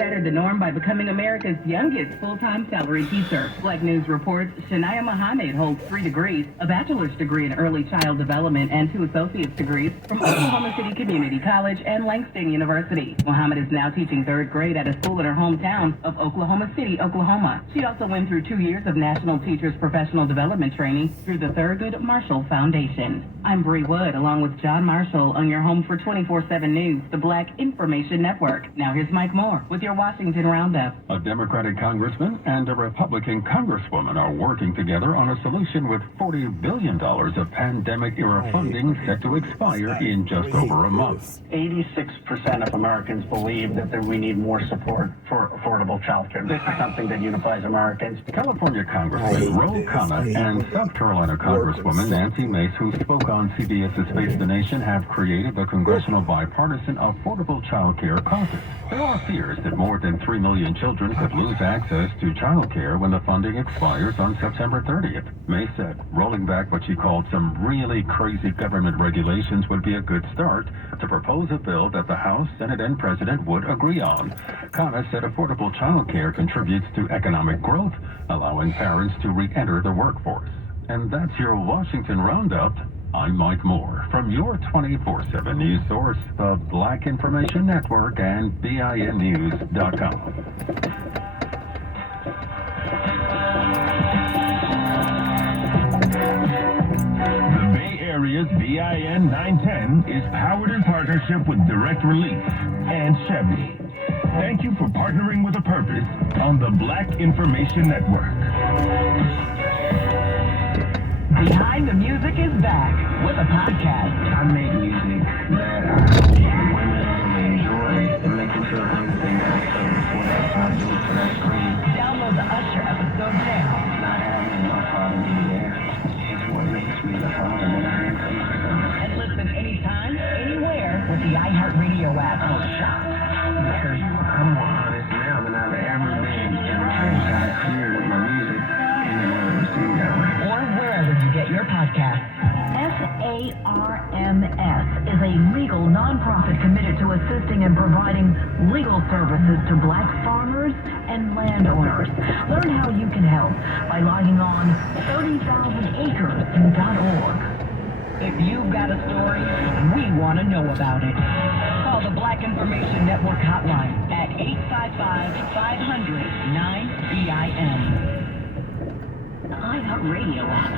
shattered the norm by becoming America's youngest full-time salary teacher. Black News reports Shania Muhammad holds 3 degrees, a bachelor's degree in early child development and 2 associate's degrees from Oklahoma City Community College and Langston University. Muhammad is now teaching 3rd grade at a school in her hometown of Oklahoma City, Oklahoma. She also went through 2 years of National Teachers Professional Development Training through the Thurgood Marshall Foundation. I'm Bree Wood, along with John Marshall, on your home for 24/7 News, the Black Information Network. Now here's Mike Moore with your Washington Roundup. A Democratic congressman and a Republican congresswoman are working together on a solution with $40 billion of pandemic-era funding set to expire in just over a month. 86% of Americans believe that we need more support for affordable child care. This is something that unifies Americans. California Congressman Ro Khanna and South Carolina Congresswoman Nancy Mace, who spoke on CBS's Face the Nation, have created the Congressional Bipartisan Affordable Child Care Caucus. There are fears that more than 3 million children could lose access to child care when the funding expires on September 30th. Mace said rolling back what she called some really crazy government regulations would be a good start to propose a bill that the House, Senate, and President would agree on. Khanna said affordable child care contributes to economic growth, allowing parents to re-enter the workforce. And that's your Washington Roundup. I'm Mike Moore from your 24/7 news source, the Black Information Network and BINnews.com. The Bay Area's BIN 910 is powered in partnership with Direct Relief and Chevy. Thank you for partnering with a purpose on the Black Information Network. Behind the Music is back with a podcast. I make music that women enjoy and make them feel everything that I feel before I do it for that screen. Download the Usher episode now. Not having my father be there is what makes me the father that I am for my son. And listen anytime, anywhere with the iHeartRadio app. Oh, shop. Because I'm more honest now than I've ever been in terms of how I created my music and then what it received that way. Or wherever you get your podcasts. SARMS is a legal nonprofit committed to assisting and providing legal services to Black farmers and landowners. Learn how you can help by logging on 30,000acres.org. If you've got a story, we want to know about it. Call the Black Information Network hotline at 855-500-9BIN. The iHeartRadio app.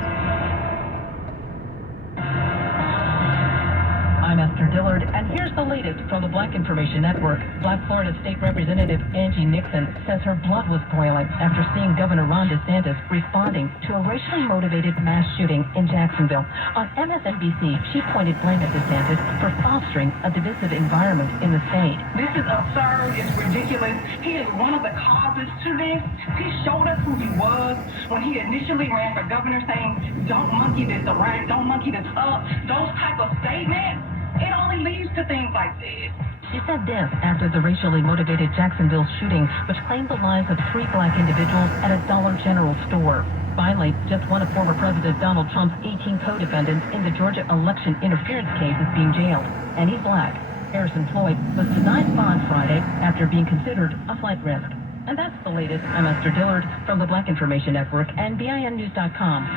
I'm Esther Dillard, and here's the latest from the Black Information Network. Black Florida State Representative Angie Nixon says her blood was boiling after seeing Governor Ron DeSantis responding to a racially motivated mass shooting in Jacksonville. On MSNBC, she pointed blame at DeSantis for fostering a divisive environment in the state. This is absurd. It's ridiculous. He is one of the causes to this. He showed us who he was when he initially ran for governor, saying, don't monkey this around, don't monkey this up. Those type of statements, it only leads to things like this. She said this after the racially motivated Jacksonville shooting, which claimed the lives of 3 Black individuals at a Dollar General store. Finally, just one of former President Donald Trump's 18 co-defendants in the Georgia election interference case is being jailed, and he's Black. Harrison Floyd was denied bond Friday after being considered a flight risk. And that's the latest. I'm Esther Dillard from the Black Information Network and BINnews.com.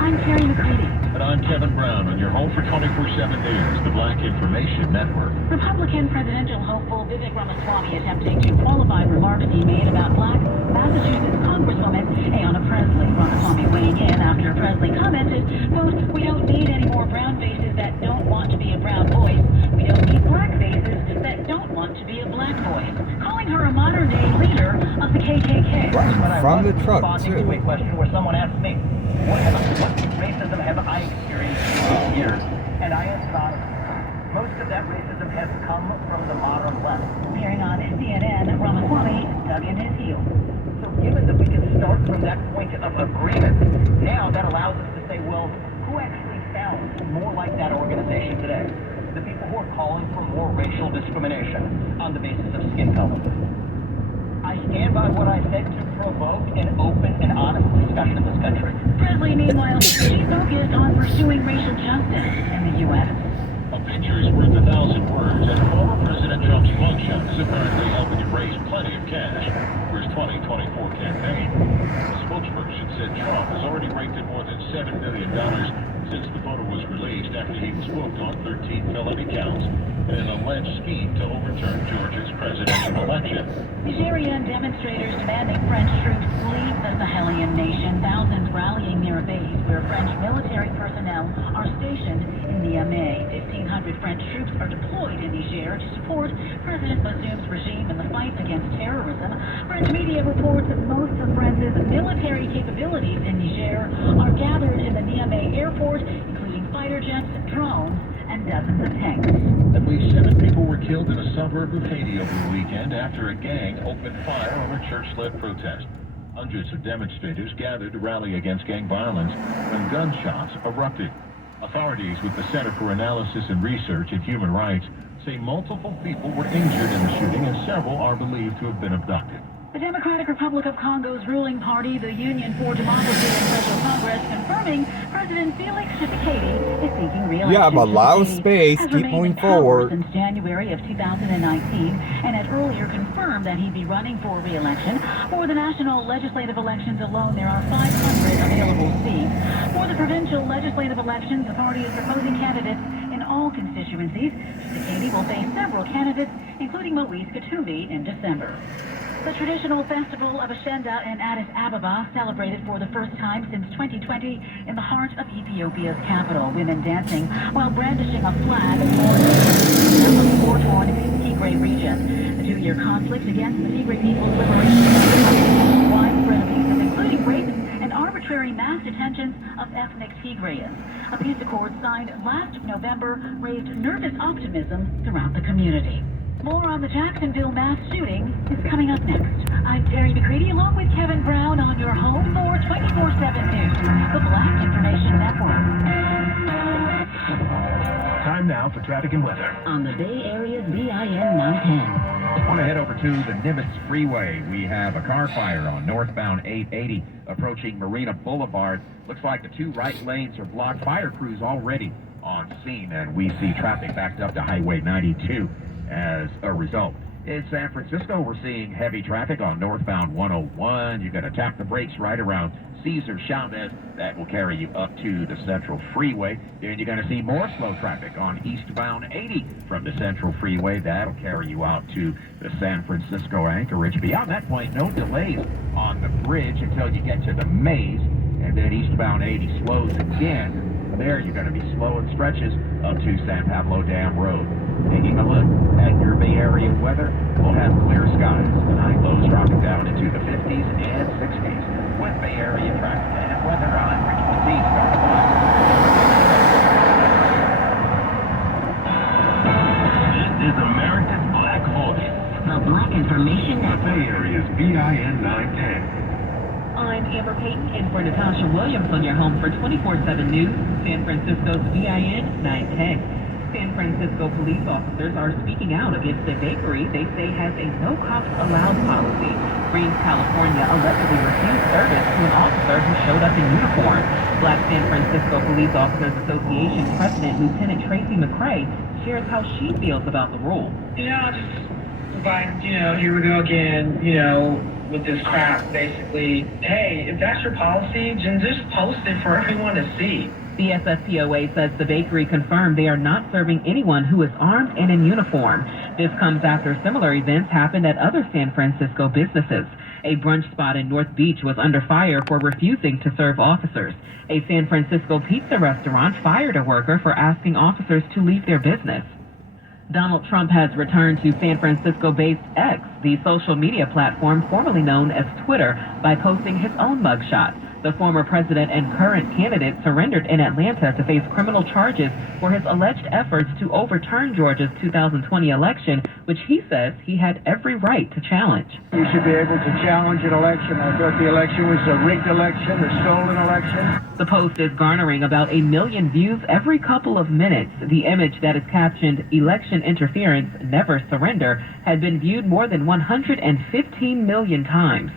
I'm Terry McCready. And I'm Kevin Brown on your home for 24/7 News, the Black Information Network. Republican presidential hopeful Vivek Ramaswamy attempting to qualify remarks he made about Black Massachusetts Congresswoman Ayanna Pressley. Ramaswamy weighing in after Pressley commented, quote, "We don't need any more brown faces that don't want to be a brown voice. We don't need Black faces that don't want to be a Black voice," calling her a modern-day leader of the KKK. From the truck, responding to a question where someone asked me, what racism have I experienced in years? And I thought most of that racism has come from the modern left. Appearing on CNN, Ramaswamy dug in his heels. So given that we can start from that point of agreement, now that allows us to say, well, who actually sounds more like that organization today? The people who are calling for more racial discrimination on the basis of skin color. I stand by what I said to provoke an open and honest discussion in this country. Presley, meanwhile, she focused on pursuing racial justice in the U.S. A picture is worth 1,000 words, and former is apparently helping him raise plenty of cash for his 2024 campaign. A spokesperson said Trump has already raked in more than $7 million since the photo was released after he was booked on 13 felony counts in an alleged scheme to overturn Georgia's presidential election. Nigerian demonstrators demanding French troops leave the Sahelian nation. Thousands rallying near a base where French military personnel are stationed in Niamey. 1,500 French troops are deployed in Niger to support President Bazoum's regime in the fight against terrorism. French media reports that most of France's military capabilities in Niger are gathered in the Niamey airport, including fighter jets, drones, and dozens of tanks. At least 7 people were killed in a suburb of Haiti over the weekend after a gang opened fire over church-led protest. Hundreds of demonstrators gathered to rally against gang violence when gunshots erupted. Authorities with the Center for Analysis and Research in Human Rights say multiple people were injured in the shooting and several are believed to have been abducted. The Democratic Republic of Congo's ruling party, the Union for Democracy and Special Congress, confirming President Felix Tshisekedi is seeking re-election. You have a lot of space. Has Keep remained moving in power forward. since January of 2019, and had earlier confirmed that he'd be running for re-election. For the national legislative elections alone, there are 500 available seats. For the provincial legislative elections, the party is proposing candidates in all constituencies. Tshisekedi will face several candidates, including Moise Katumbi, in December. The traditional festival of Ashenda in Addis Ababa celebrated for the first time since 2020 in the heart of Ethiopia's capital. Women dancing while brandishing a flag of the war-torn Tigray region. The 2-year conflict against the Tigray People's Liberation Front, widespread abuses, including rape and arbitrary mass detentions of ethnic Tigrayans. A peace accord signed last November raised nervous optimism throughout the community. More on the Jacksonville mass shooting is coming up next. I'm Terry McCready along with Kevin Brown on your home for 24/7 News, the Black Information Network. Time now for traffic and weather. On the Bay Area's BIN 910. I want to head over to the Nimitz Freeway. We have a car fire on northbound 880 approaching Marina Boulevard. Looks like the 2 right lanes are blocked. Fire crews already on scene, and we see traffic backed up to Highway 92 as a result. In San Francisco, we're seeing heavy traffic on northbound 101. You're going to tap the brakes right around Cesar Chavez. That will carry you up to the Central Freeway. Then you're going to see more slow traffic on eastbound 80 from the Central Freeway. That'll carry you out to the San Francisco Anchorage. Beyond that point, no delays on the bridge until you get to the Maze. And then eastbound 80 slows again. There you're going to be slow in stretches up to San Pablo Dam Road. Taking a look at your Bay Area weather, we'll have clear skies. Tonight, lows dropping down into the 50s and 60s. With Bay Area traffic and weather, I'm Richmond D. This is America's Black Voice. The Black Information Network. Bay Area's BIN 910. I'm Amber Payton in for Natasha Williams on your home for 24/7 News, San Francisco's BIN 910. San Francisco police officers are speaking out against a bakery they say has a no cops allowed policy. Greens, California allegedly refused service to an officer who showed up in uniform. Black San Francisco Police Officers Association President Lieutenant Tracy McCray shares how she feels about the rule. Just like, here we go again, with this crap, basically. Hey, if that's your policy, then just post it for everyone to see. The SFPOA says the bakery confirmed they are not serving anyone who is armed and in uniform. This comes after similar events happened at other San Francisco businesses. A brunch spot in North Beach was under fire for refusing to serve officers. A San Francisco pizza restaurant fired a worker for asking officers to leave their business. Donald Trump has returned to San Francisco-based X, the social media platform formerly known as Twitter, by posting his own mugshot. The former president and current candidate surrendered in Atlanta to face criminal charges for his alleged efforts to overturn Georgia's 2020 election, which he says he had every right to challenge. You should be able to challenge an election. I thought the election was a rigged election, a stolen election. The post is garnering about 1 million views every couple of minutes. The image that is captioned "Election Interference, Never Surrender" had been viewed more than 115 million times.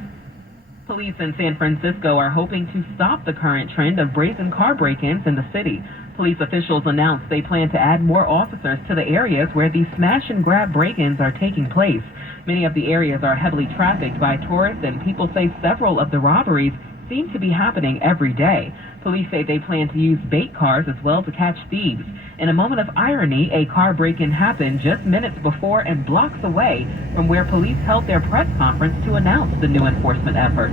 Police in San Francisco are hoping to stop the current trend of brazen car break-ins in the city. Police officials announced they plan to add more officers to the areas where these smash-and-grab break-ins are taking place. Many of the areas are heavily trafficked by tourists, and people say several of the robberies seem to be happening every day. Police say they plan to use bait cars as well to catch thieves. In a moment of irony, a car break-in happened just minutes before and blocks away from where police held their press conference to announce the new enforcement effort.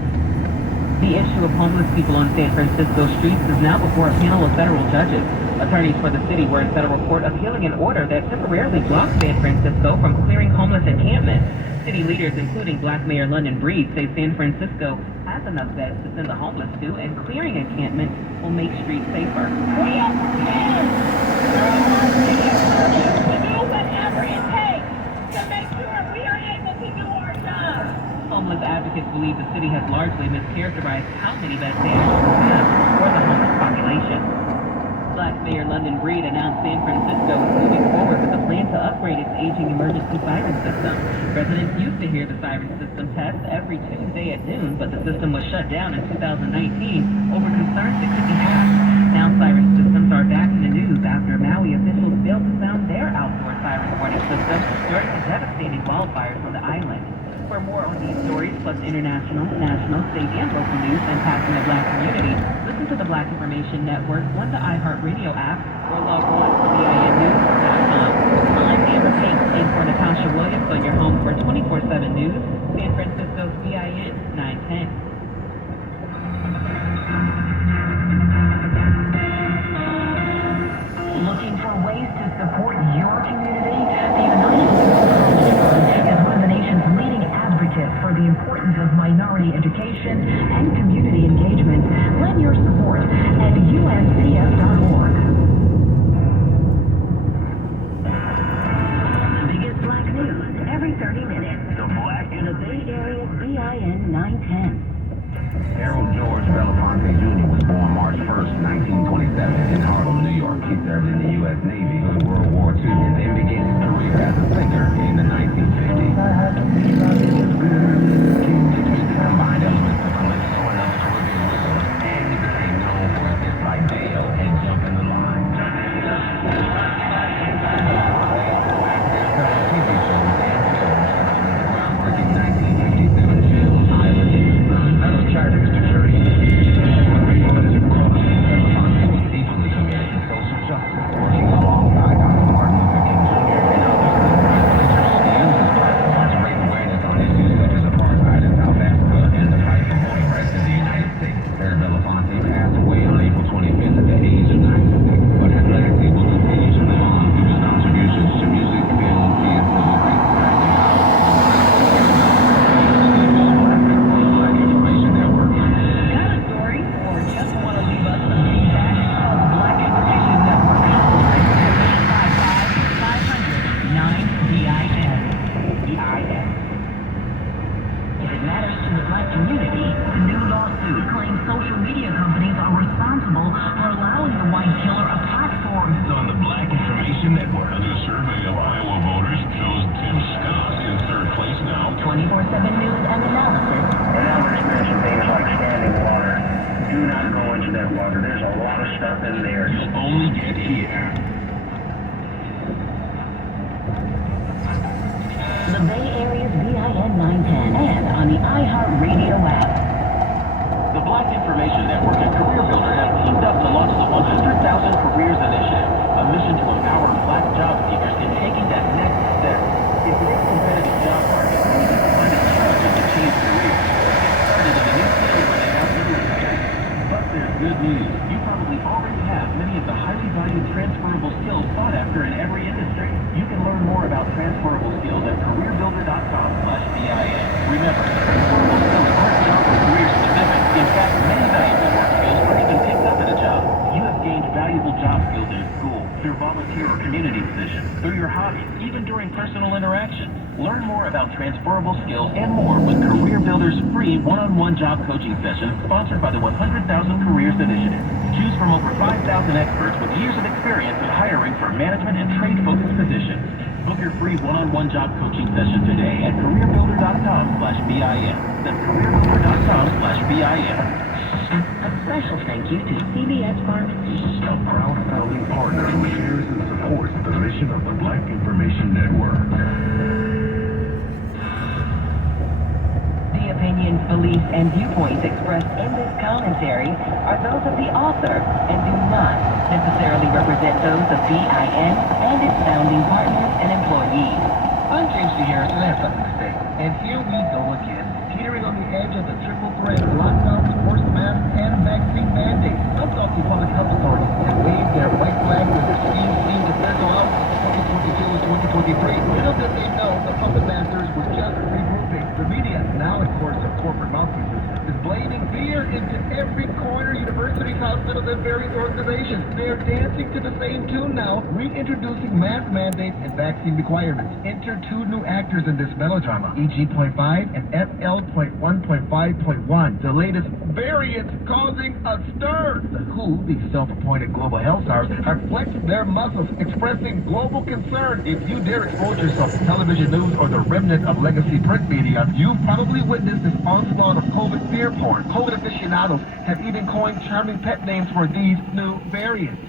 The issue of homeless people on San Francisco streets is now before a panel of federal judges. Attorneys for the city were in federal court appealing an order that temporarily blocked San Francisco from clearing homeless encampments. City leaders, including Black Mayor London Breed, say San Francisco has enough beds to send the homeless to, and clearing encampments will make streets safer. We are prepared to do whatever it takes to make sure we are able to do our job. Homeless advocates believe the city has largely mischaracterized how many beds they actually have for the homeless population. Black Mayor London Breed announced San Francisco is moving forward with a plan to upgrade its aging emergency siren system. Residents used to hear the siren system test every Tuesday at noon, but the system was shut down in 2019 over concerns it could be hacked. Now siren systems are back in the news after Maui officials failed to sound their outdoor siren warning system during the devastating wildfires on the island. For more on these stories, plus international, national, state, and local news impacting the Black community, listen to the Black Information Network on the iHeartRadio app or log on to BINnews.com. I'm Amber Pate in for Natasha Williams on your home for 24/7 News, San Francisco's BIN 910. Looking for ways to support your community? The United States is one of the nation's leading advocates for the importance of minority education and community engagement. Lend your support at uncf.org. The biggest Black news every 30 minutes. The Black in the Bay Area's BIN 910. Harold George Belafonte Jr. was born March 1st, 1927 in Harlem, New York. He served in the U.S. Navy in World War II and then began his career as a singer in the 1950s. He combined elements of Calypso and other Caribbean rhythms, and he became known for his hits like Dale and Jump in the Line. Several TV shows and films, including the groundbreaking 1957 film Island in the Sun. I was charged Mr. Shirley. Belafonte was deeply committed to social justice, working alongside Dr. Martin Luther King Jr. and others. He used his platform to raise awareness on issues such as apartheid in South Africa and the fight for voting rights in the United States. Harry Belafonte passed away on April 25th at the age of 96, but his legacy will continue to live on through his contributions to music, film, and civil rights. Black Information Network. Got a story or just want to leave us some feedback? Black Information Network. 855-500-9BIN. BIN. If it matters to the Black community, the new lawsuit claims social media companies are responsible for allowing the white killer a platform. On the Black Information Network, a new survey of Iowa voters shows Tim Scott in third place now. 24/7 news and analysis. And now we're experiencing things like standing water. Do not go into that water. There's a lot of stuff in there. You'll only get here. The Bay Area's BIN 910 and on the iHeartRadio app. The Black Information Network and Career Builder have teamed up to launch the 100,000 Careers Initiative, a mission to empower Black job seekers in taking that next step. In today's competitive job market, we can find it challenging to change careers. Get started in a new field when they have little experience. But there's good news. You probably already have many of the highly valued transferable skills sought after in every industry. You can learn more about transferable skills at careerbuilder.com/BIN. Remember, transferable skills aren't job or career specific. In fact, many valuable work skills are even picked up at a job. You have gained valuable job skills in school, through volunteer or community positions, through your hobbies, even during personal interactions. Learn more about transferable skills and more with Career Builder's free one-on-one job coaching session sponsored by the 100,000 Careers Initiative. Choose from over 5,000 experts with years of experience in hiring for management and trade-focused positions. Book your free one-on-one job coaching session today at careerbuilder.com/BIN. That's careerbuilder.com/BIN. A special thank you to CBS Pharmacy. A proud founding partner who shares and supports the mission of the Black Information Network. The opinions, beliefs, and viewpoints expressed in this commentary are those of the author and do not necessarily represent those of BIN and its founding partners and employees. I'm James D. Harrison. I have something to say. And here we go again, teetering on the edge of the triple threat lockdowns, forced masks, and vaccine mandates. Some salty public health authorities have waved their white flag with their schemes seem to fizzle out 2022 and 2023. Little did they know the puppet masters were just regrouping. The media, now of course of corporate mouthpieces, is blaming fear into every corner, universities, hospitals, and various organizations. They are dancing to the same tune now, reintroducing mask mandates and vaccine requirements. Enter two new actors in this melodrama, EG.5 and FL.1.5.1. The latest variants causing a stir. The WHO, the self-appointed global health czars, have flexed their muscles, expressing global concern. If you dare expose yourself to television news or the remnant of legacy print media, you've probably witnessed this onslaught of COVID fear porn. COVID aficionados have even coined charming pet names for these new variants.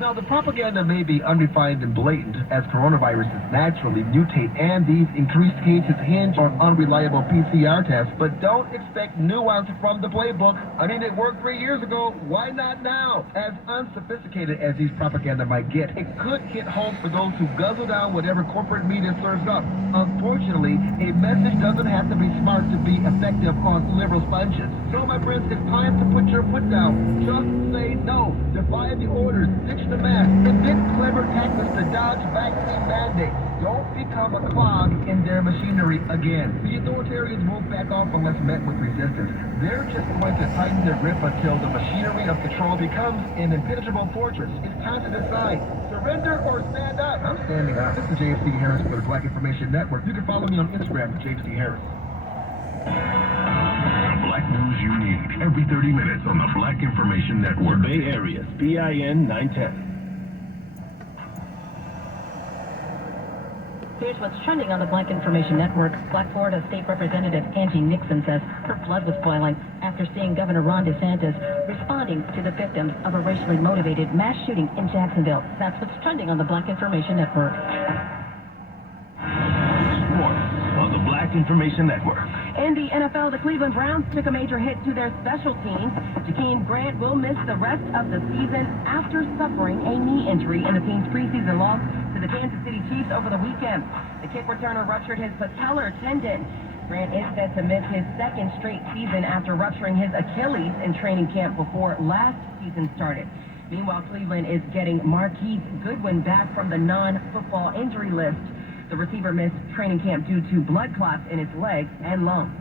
Now, the propaganda may be unrefined and blatant as coronaviruses naturally mutate and these increased cases hinge on unreliable PCR tests, but don't expect nuance from the playbook. I mean, it worked 3 years ago. Why not now? As unsophisticated as these propaganda might get, it could hit home for those who guzzle down whatever corporate media serves up. Unfortunately, a message doesn't have to be smart to be effective on liberal sponges. So, my friends, it's time to put your foot down. Just say no. Defy the orders. Ditch the mask. Invent clever tactics to dodge vaccine mandates. Don't become a clog in their machinery again. The authoritarians won't back off unless met with resistance. They're just going to tighten their grip until the machinery of control becomes an impenetrable fortress. It's time to decide. Surrender or stand up. I'm standing up. This is James D. Harris for the Black Information Network. You can follow me on Instagram at James D. Harris. Black news you need every 30 minutes on the Black Information Network. The Bay Area's BIN 910. Here's what's trending on the Black Information Network. Black Florida State Representative Angie Nixon says her blood was boiling after seeing Governor Ron DeSantis responding to the victims of a racially motivated mass shooting in Jacksonville. That's what's trending on the Black Information Network. Sports on the Black Information Network. In the NFL, the Cleveland Browns took a major hit to their special teams. Jakeem Grant will miss the rest of the season after suffering a knee injury in the team's preseason loss to the Kansas City Chiefs over the weekend. The kick returner ruptured his patellar tendon. Grant is set to miss his second straight season after rupturing his Achilles in training camp before last season started. Meanwhile, Cleveland is getting Marquise Goodwin back from the non-football injury list. The receiver missed training camp due to blood clots in his legs and lungs.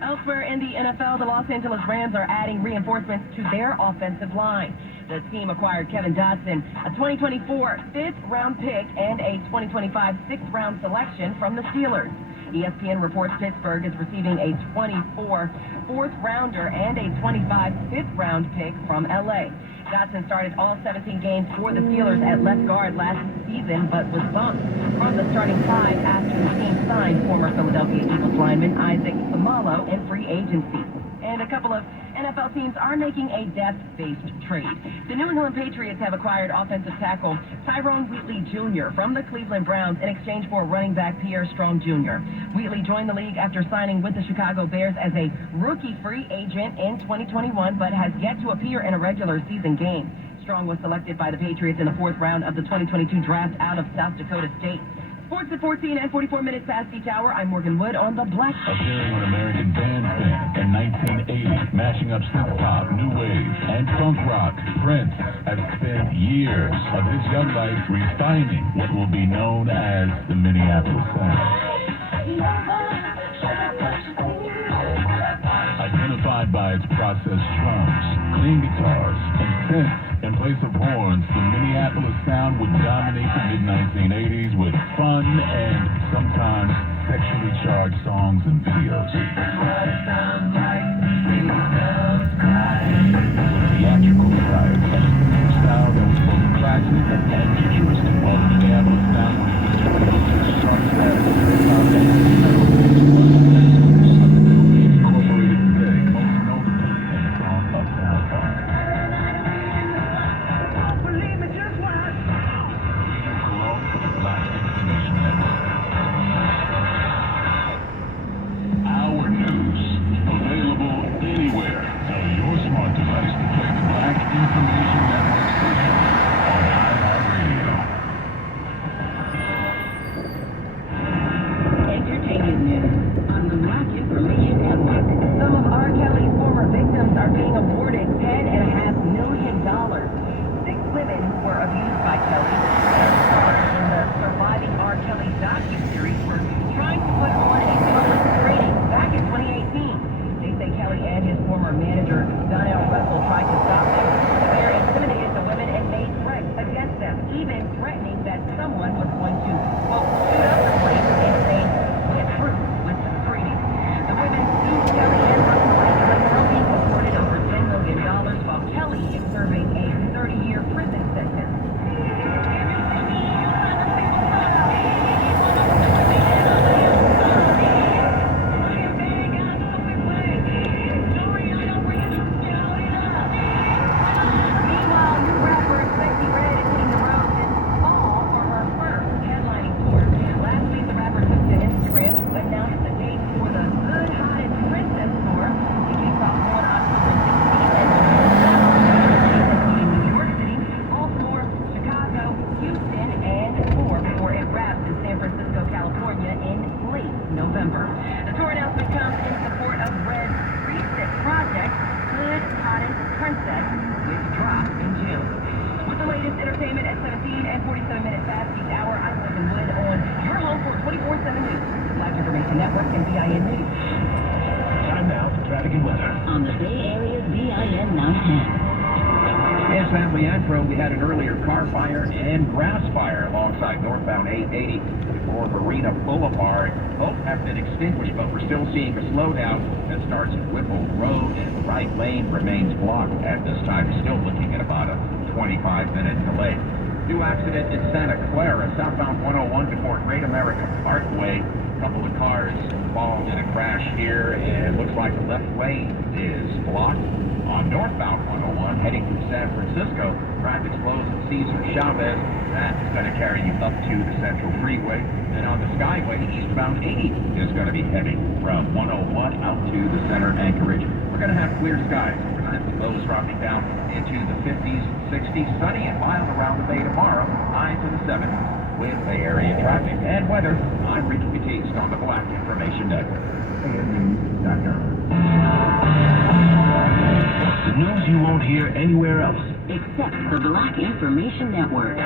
Elsewhere in the NFL, the Los Angeles Rams are adding reinforcements to their offensive line. The team acquired Kevin Dotson, a 2024 fifth-round pick, and a 2025 sixth-round selection from the Steelers. ESPN reports Pittsburgh is receiving a 24 fourth-rounder and a 25 fifth-round pick from L.A. Dotson started all 17 games for the Steelers at left guard last season, but was bumped from the starting five after the team signed former Philadelphia Eagles lineman Isaac Seumalo in free agency. And a couple of NFL teams are making a depth-based trade. The New England Patriots have acquired offensive tackle Tyrone Wheatley Jr. from the Cleveland Browns in exchange for running back Pierre Strong Jr. Wheatley joined the league after signing with the Chicago Bears as a rookie free agent in 2021, but has yet to appear in a regular season game. Strong was selected by the Patriots in the fourth round of the 2022 draft out of South Dakota State. Sports at 14 and 44 minutes past each hour. I'm Morgan Wood on the Black. Appearing on American Bandstand in 1980, mashing up synth pop, new wave, and funk rock, Prince has spent years of his young life refining what will be known as the Minneapolis sound. Identified by its processed drums, clean guitars, and synths in place of horns, the Minneapolis sound would dominate the mid-1980s with fun and sometimes sexually charged songs and videos. Theatrical style, and a style that was both classic and futuristic, while the Minneapolis sound would feature strong status incorporated today, most notably in the song and 47 minutes past each hour. I'm Lincoln Wood on your home for 24/7 News, the Black Information Network and BIN News. Time now for traffic and weather. On the Bay Area's BIN 910. Yes, San Leandro, we had an earlier car fire and grass fire alongside northbound 880 before Marina Boulevard. Both have been extinguished, but we're still seeing a slowdown that starts at Whipple Road, and the right lane remains blocked at this time. Still looking at about a 25-minute delay. New accident in Santa Clara, southbound 101 before Great American Parkway. A couple of cars involved in a crash here, and it looks like the left lane is blocked. On northbound 101, heading through San Francisco, traffic slows at Cesar Chavez. That is going to carry you up to the Central Freeway. And on the Skyway, eastbound 80 is going to be heavy from 101 out to the center Anchorage. We're going to have clear skies overnight, with lows dropping down into the 50s, 60s, sunny and mild around the Bay tomorrow, high to the 70s. With Bay Area traffic and weather, I'm Ricky Batiste on the Black Information Network. The news you won't hear anywhere else. Except the Black Information Network.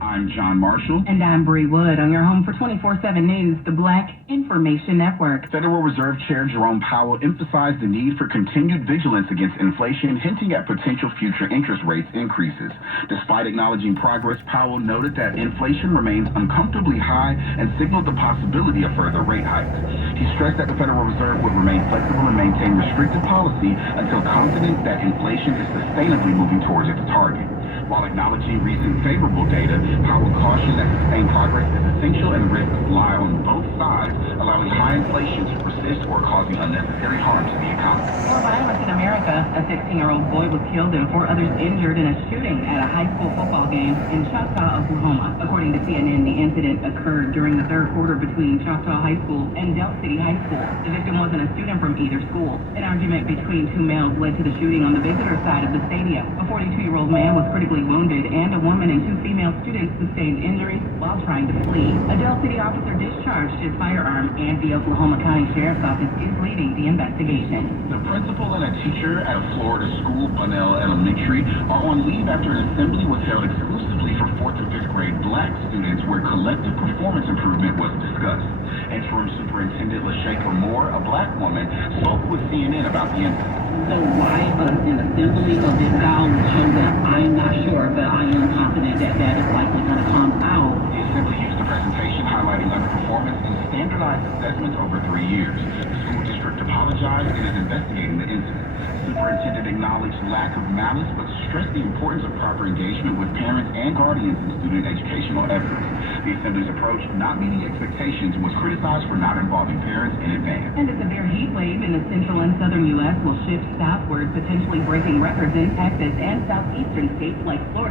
I'm John Marshall. And I'm Bree Wood on your home for 24/7 News, the Black Information Network. Federal Reserve Chair Jerome Powell emphasized the need for continued vigilance against inflation, hinting at potential future interest rates increases. Despite acknowledging progress, Powell noted that inflation remains uncomfortably high and signaled the possibility of further rate hikes. He stressed that the Federal Reserve would remain flexible and maintain restrictive policy until confident that inflation is sustainably moving towards its target. While acknowledging recent favorable data, Powell cautioned that sustained progress is essential and risks lie on both sides, allowing high inflation to persist or causing unnecessary harm to the economy. More violence in America. A 16-year-old boy was killed and 4 others injured in a shooting at a high school football game in Choctaw, Oklahoma. According to CNN, the incident occurred during the third quarter between Choctaw High School and Del City High School. The victim wasn't a student from either school. An argument between 2 males led to the shooting on the visitor side of the stadium. A 42-year-old man was critically wounded, and a woman and 2 female students sustained injuries while trying to flee. A Del City officer discharged his firearm, and the Oklahoma County Sheriff's Office is leading the investigation. The principal and a teacher at a Florida school, Bunnell Elementary, are on leave after an assembly was held exclusively for 4th and 5th grade black students where collective performance improvement was discussed. Interim Superintendent LaShaker Moore, a black woman, spoke with CNN about the incident. So why an assembly of this knowledge shows up, I'm not sure, but I am confident that that is likely going to come out. The assembly used a presentation highlighting underperformance and standardized assessments over 3 years. The school district apologized and is investigating the incident. Superintendent acknowledged lack of malice, but stressed the importance of proper engagement with parents and guardians in student educational efforts. The assembly's approach, not meeting expectations, was criticized for not involving parents in advance. And a severe heat wave in the central and southern U.S. will shift southward, potentially breaking records in Texas and southeastern states like Florida.